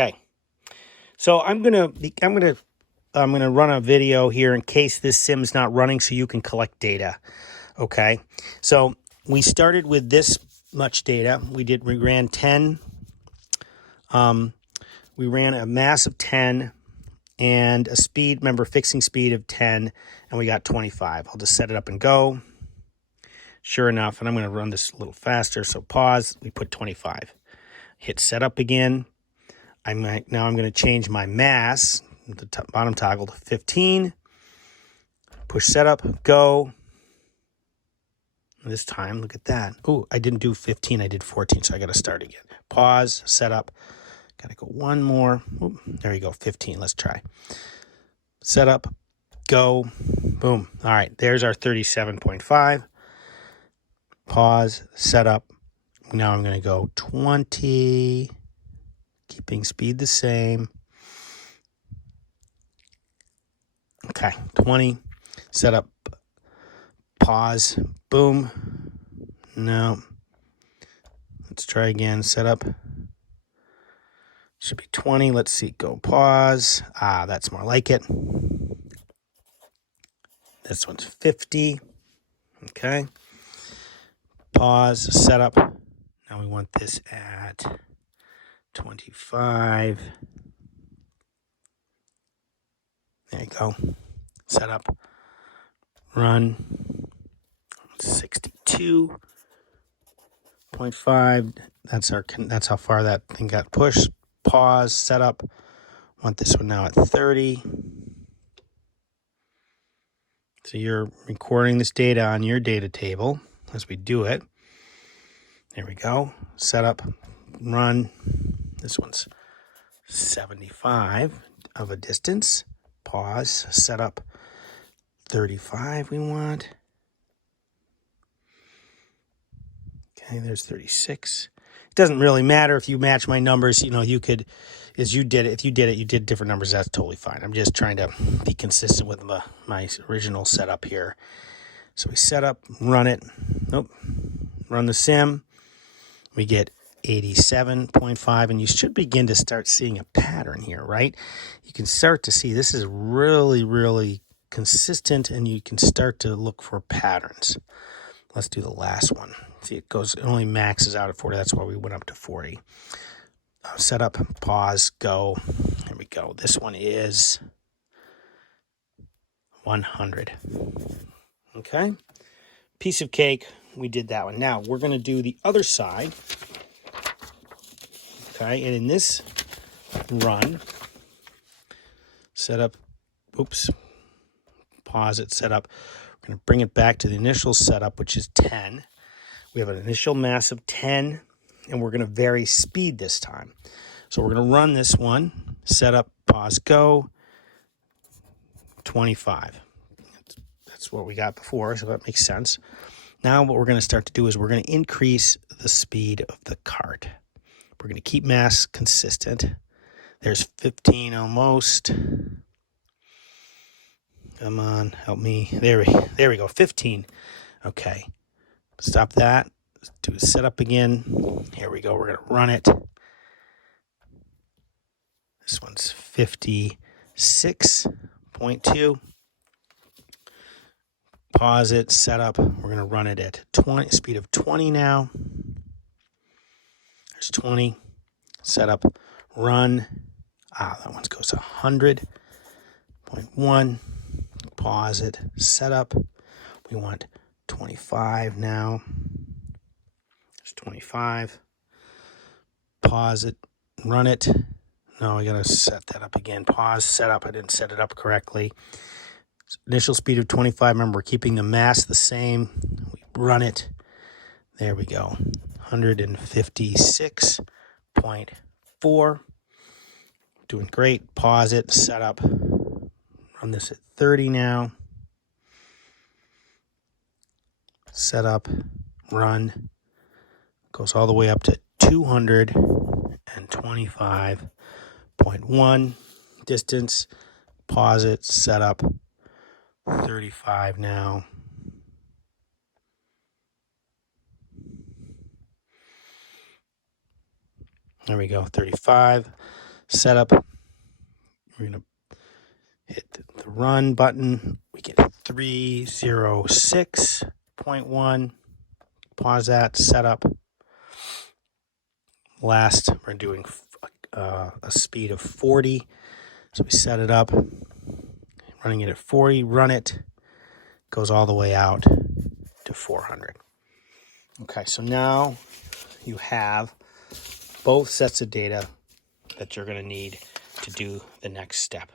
Okay. So I'm gonna run a video here in case this sim's not running so you can collect data. Okay. So we started with this much data. We ran 10. We ran a mass of 10 and a speed, remember, fixing speed of 10, and we got 25. I'll just set it up and go. Sure enough, and I'm going to run this a little faster, so pause. We put 25. Hit setup again. Now I'm going to change my mass, the bottom toggle, to 15. Push setup, go. This time, look at that. Oh, I didn't do 15, I did 14, so I got to start again. Pause, setup. Got to go one more. Oop, there you go, 15. Let's try. Setup, go, boom. All right, there's our 37.5. Pause, setup. Now I'm going to go 20, keeping speed the same. Okay, 20, setup, pause, boom. No. Let's try again, setup. Should be 20. Let's see, go, pause. That's more like it. This one's 50. Okay. Pause, setup. Now we want this at 25. There you go. Setup. Run. 62.5. That's how far that thing got pushed. Pause, setup. Want this one now at 30. So you're recording this data on your data table as we do it. There we go. Setup, run. This one's 75 of a distance. Pause, setup. 35 we want. Okay, there's 36. It doesn't really matter if you match my numbers. You know, you could, as you did it, if you did different numbers, that's totally fine. I'm just trying to be consistent with my original setup here. So we set up, run it. Nope. Run the sim. We get 87.5, and you should begin to start seeing a pattern here, right? You can start to see this is really, really consistent, and you can start to look for patterns. Let's do the last one. See, it only maxes out at 40. That's why we went up to 40. Set up, pause, go. Here we go. This one is 100. Okay. Piece of cake. We did that one. Now we're going to do the other side. Okay. And in this run, set up, oops, pause it, set up. We're going to bring it back to the initial setup, which is 10. We have an initial mass of 10, and we're going to vary speed this time. So we're going to run this one, set up, pause, go, 25. That's what we got before, so that makes sense. Now what we're going to start to do is we're going to increase the speed of the cart. We're going to keep mass consistent. There's 15 almost. Come on, help me. There we go, 15. Okay. Stop that. Let's do a setup again. Here we go. We're going to run it. This one's 56.2. Pause it, setup. We're going to run it at 20, speed of 20 now. There's 20. Setup, run. That one goes to 100.1. Pause it, setup. We want 25 now. There's 25. Pause it, run it. No, I got to set that up again. Pause, setup. I didn't set it up correctly. Initial speed of 25. Remember, we're keeping the mass the same. We run it. There we go. 156.4. Doing great. Pause it, setup. Run this at 30 now. Setup, run. Goes all the way up to 225.1 distance. Pause it, setup. 35 now. There we go, 35. setup. We're going to hit the run button. We get 306.1. Pause that, setup. Last, we're doing a speed of 40. So we set it up, running it at 40, run it, goes all the way out to 400. Okay, so now you have both sets of data that you're going to need to do the next step.